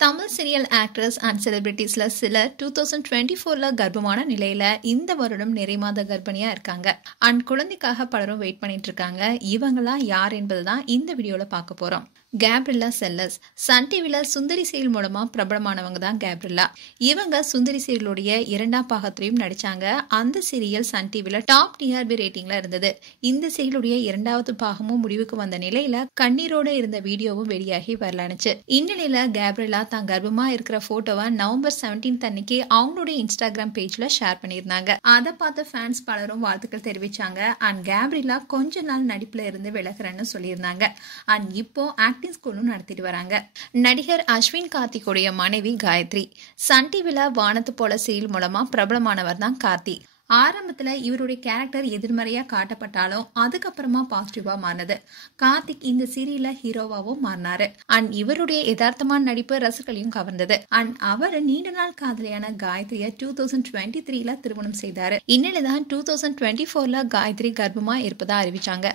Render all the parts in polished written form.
Tamil serial actress and செலிபிரிட்டிஸ்ல சிலர் 2024ல கர்ப்பமான நிலையில இந்த வருடம் நிறைமாத கர்ப்பிணியா இருக்காங்க. அண்ட் குழந்தைக்காக பலரும் வெயிட் பண்ணிட்டு இருக்காங்க. இவங்கெல்லாம் யார் என்பதுதான் இந்த வீடியோல பார்க்க போறோம். கேப்ரில்லா செல்லர்ஸ் சன் டிவில சுந்தரி சீரியல் மூலமா பிரபலமானவங்க தான் கேப்ரில்லா. இவங்க சுந்தரி சீரியலுடைய 2ஆம் பாகத்திலையும் நடிச்சாங்க. அந்த சீரியல் சன் டிவில டாப் டிஆர்பி ரேட்டிங்ல இருந்தது. இந்த சீரியலுடைய 2வது பாகமும் முடிவுக்கு வந்த நிலையில கண்ணீரோட இருந்த வீடியோவும் வெளியாகி வரலானுச்சு. இந்நிலையில கேப்ரில்லா தான் கர்ப்பமா இருக்கிற போட்டோவை நவம்பர் 17 அன்னைக்கு அவங்களுடைய இன்ஸ்டாகிராம் பேஜ்ல ஷேர் பண்ணியிருந்தாங்க. அதை பார்த்த ஃபேன்ஸ் பலரும் வாழ்த்துக்கள் தெரிவிச்சாங்க. அண்ட் கேப்ரில்லா கொஞ்ச நாள் நடிப்புல இருந்து விலகுறேன்னு சொல்லியிருந்தாங்க. அண்ட் இப்போ ஆக்டிங் ஸ்கூலும் நடத்திட்டு வராங்க. நடிகர் அஸ்வின் கார்த்திக்குடைய மனைவி காயத்ரி. சன் டிவில வானத்து போல சீரியல் மூலமா பிரபலமானவர் தான் கார்த்தி. ஆரம்பத்துல இவருடைய கேரக்டர் எதிர்மறையா காட்டப்பட்டாலும் அதுக்கப்புறமா பாசிட்டிவா மாறினது. கார்த்திக் இந்த சீரியல்ல ஹீரோவாவும் மாறினாரு. அண்ட் இவருடைய யதார்த்தமான நடிப்பு ரசிகர்களையும் கவர்ந்தது. அண்ட் அவர் நீண்ட நாள் காதலியான காயத்ரியை 2023ல திருமணம் செய்தாரு. இந்நிலைதான் 2024ல காயத்ரி கர்ப்பமா இருப்பதா அறிவிச்சாங்க.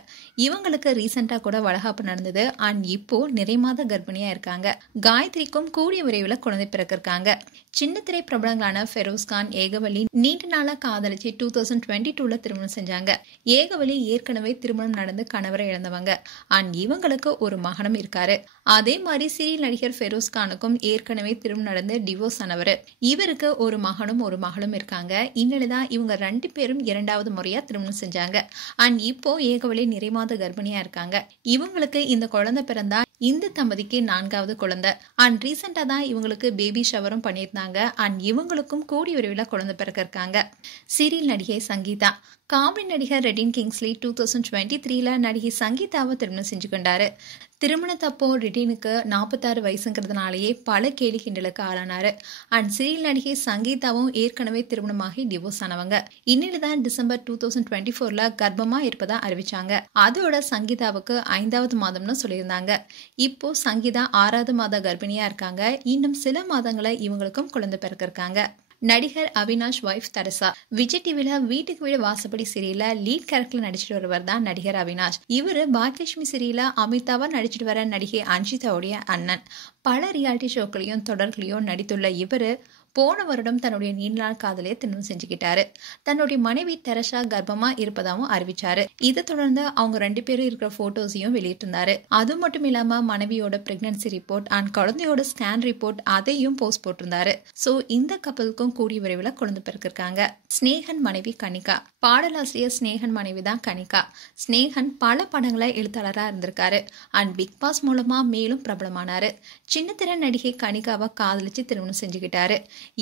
இவங்களுக்கு ரீசெண்டா கூட வளகாப்பு நடந்தது. அண்ட் இப்போ நிறைமாத கர்ப்பிணியா இருக்காங்க. காயத்ரிக்கும் கூடிய விரைவில் குழந்தை பிறக்கிருக்காங்க. சின்ன திரை பிரபலங்களான ஃபெரோஸ்கான், ஏகவலி நீண்ட நாளா காதலிச்சு 2022ல திருமணம் செஞ்சாங்க. ஏகவலி ஏற்கனவே திருமணம் நடந்து கணவரை இழந்தவங்க. அண்ட் இவங்களுக்கு ஒரு மகனும் இருக்காரு. அதே மாதிரி சீரியல் நடிகர் ஃபெரோஸ்கானுக்கும் ஏற்கனவே திருமணம் நடந்து டிவோர்ஸ் ஆனவர். இவருக்கு ஒரு மகனும் ஒரு மகளும் இருக்காங்க. இந்நிலைதான் இவங்க 2 பேரும் 2வது முறையா திருமணம் செஞ்சாங்க. அண்ட் இப்போ ஏகவலி நிறைமாத கர்ப்பிணியா இருக்காங்க. இவங்களுக்கு இந்த குழந்தை பிறந்தா இந்த தம்பதிக்கு 4வது குழந்தை. அண்ட் ரீசெண்டா தான் இவங்களுக்கு பேபி ஷவரும் பண்ணியிருந்தாங்க. அண்ட் இவங்களுக்கும் கூடிய விரைவில் குழந்தை பிறக்க இருக்காங்க. சீரியல் நடிகை சங்கீதா. காமெடி நடிகர் ரெடின் கிங்ஸ்லி 2023ல நடிகை சங்கீதாவை திருமணம் செஞ்சு கொண்டாரு. திருமணத்தப்போ ரெடினுக்கு 46 வயசுங்கிறதுனாலேயே பல கேலி கிண்டலுக்கு ஆளானாரு. அண்ட் சீரியல் நடிகை சங்கீதாவும் ஏற்கனவே திருமணமாகி டிவோர்ஸ் ஆனவங்க. இந்நிலைதான் டிசம்பர் 2024ல கர்ப்பமா இருப்பதா அறிவிச்சாங்க. அதோட சங்கீதாவுக்கு 5வது மாதம்னு சொல்லியிருந்தாங்க. இப்போ சங்கீதா 6வது மாத கர்ப்பிணியா இருக்காங்க. இன்னும் சில மாதங்களை இவங்களுக்கும் குழந்தை பிறக்க இருக்காங்க. நடிகர் அவினாஷ் வைஃப் தரசா. விஜய் டிவில வீட்டுக்கு வீடு வாசப்படி சீரியல்ல லீட் கேரக்டர்ல நடிச்சிட்டு வருவர் தான் நடிகர் அவினாஷ். இவரு பாக்கியலட்சுமி சீரியல்ல அமிதாவா நடிச்சிட்டு வர நடிகை அன்ஷிதாவுடைய அண்ணன். பல ரியாலிட்டி ஷோக்களையும் தொடர்களையும் நடித்துள்ள இவரு போன வருடம் தன்னுடைய நீண்ட நாள் காதலியை திருமணம் செஞ்சுக்கிட்டாரு. தன்னுடைய மனைவி தெரசா கர்ப்பமா இருப்பதாகவும் அறிவிச்சாரு. இதை தொடர்ந்து அவங்க 2 பேரும் இருக்கிற போட்டோஸையும் வெளியிட்டிருந்தாரு. அது மட்டும் இல்லாம மனைவியோட பிரெக்னன்சி ரிப்போர்ட் அண்ட் குழந்தையோட ஸ்கேன் ரிப்போர்ட் அதையும் போஸ்ட் போட்டிருந்தாரு. சோ இந்த கப்பலுக்கும் கூடிய விரைவில் குழந்தை பிறக்கிருக்காங்க. ஸ்னேகன் மனைவி கனிகா. பாடலாசிரியர் ஸ்னேகன் மனைவி தான் கனிகா. ஸ்னேகன் பல படங்களை எழுத்தாளரா இருந்திருக்காரு. அண்ட் பிக் பாஸ் மூலமா மேலும் பிரபலமானாரு. சின்னத்திரை நடிகை கனிகாவை காதலிச்சு திருமணம் செஞ்சுக்கிட்டாரு.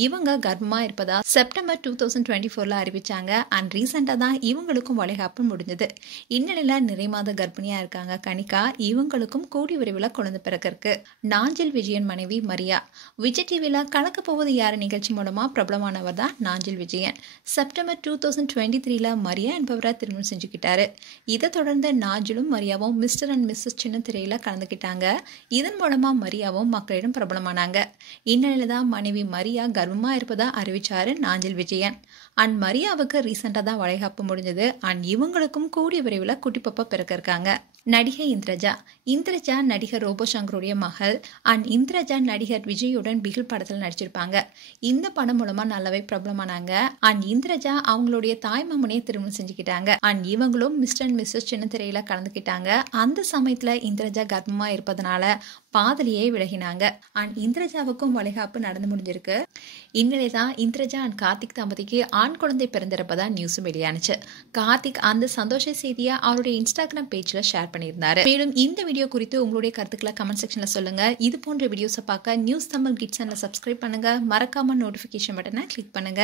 இவங்க கர்ப்பமா இருப்பதா செப்டம்பர் 2024ல அறிவிச்சாங்க. அண்ட் ரீசெண்டா தான் இவங்களுக்கும் வளைகாப்பு முடிஞ்சது. இந்நிலையில நிறைமாத கர்ப்பிணியா இருக்காங்க கனிகா. இவங்களுக்கும் கூடி விரைவில் குழந்தை பிறக்க இருக்கு. நாஞ்சில் விஜயன் மனைவி மரியா. விஜய் டிவில கலக்க போவது யாரு நிகழ்ச்சி மூலமா பிரபலமானவர் தான் நாஞ்சில் விஜயன். செப்டம்பர் 2023ல மரியா என்பவரை திருமணம் செஞ்சுக்கிட்டாரு. இதை தொடர்ந்து நாஞ்சிலும் மரியாவும் மிஸ்டர் அண்ட் மிஸ்ஸஸ் சின்ன திரையில கலந்துக்கிட்டாங்க. இதன் மூலமா மரியாவும் மக்களிடம் பிரபலமானாங்க. இந்நிலையில தான் மனைவி மரியா கர்ப்பமா இருப்பதா அறிவிச்சாரு நாஞ்சில் விஜயன். அண்ட் மரியாவுக்கு ரீசெண்டா தான் வளைகாப்பு முடிஞ்சது. அண்ட் இவங்களுக்கும் கூடிய விரைவில் குட்டி பாப்பா பிறக்க இருக்காங்க. நடிகை இந்திரஜா. இந்திரஜா நடிகர் ரோபோ சங்கருடைய மகள். அண்ட் இந்திரஜா நடிகர் விஜயுடன் பிகில் படத்தில் நடிச்சிருப்பாங்க. இந்த படம் மூலமா நல்லாவே பிரபலமானாங்க. அண்ட் இந்திரஜா அவங்களுடைய தாய் மாமனையை திருமணம் செஞ்சுக்கிட்டாங்க. அண்ட் இவங்களும் மிஸ்டர் அண்ட் மிஸ்ஸஸ் சின்ன திரையில கலந்துக்கிட்டாங்க. அந்த சமயத்துல இந்திரஜா கர்ப்பமா இருப்பதனால பாதலியே விலகினாங்க. அண்ட் இந்திரஜாவுக்கும் வளைகாப்பு நடந்து முடிஞ்சிருக்கு. இந்நிலைதான் இந்திரஜா அண்ட் கார்த்திக் தம்பதிக்கு ஆண் குழந்தை பிறந்திருப்பதா நியூஸும் வெளியானுச்சு. கார்த்திக் அந்த சந்தோஷ செய்தியை அவருடைய இன்ஸ்டாகிராம் பேஜ்ல ஷேர் பண்ணியிருந்தாரு. மேலும் இந்த வீடியோ குறித்து உங்களுடைய கருத்துக்களை கமெண்ட் செக்ஷன்ல சொல்லுங்க. இது போன்ற வீடியோஸை பார்க்க நியூஸ் தமிழ் கிட்ஸ் சேனலை சப்ஸ்கிரைப் பண்ணுங்க. மறக்காம நோட்டிபிகேஷன் பட்டனை கிளிக் பண்ணுங்க.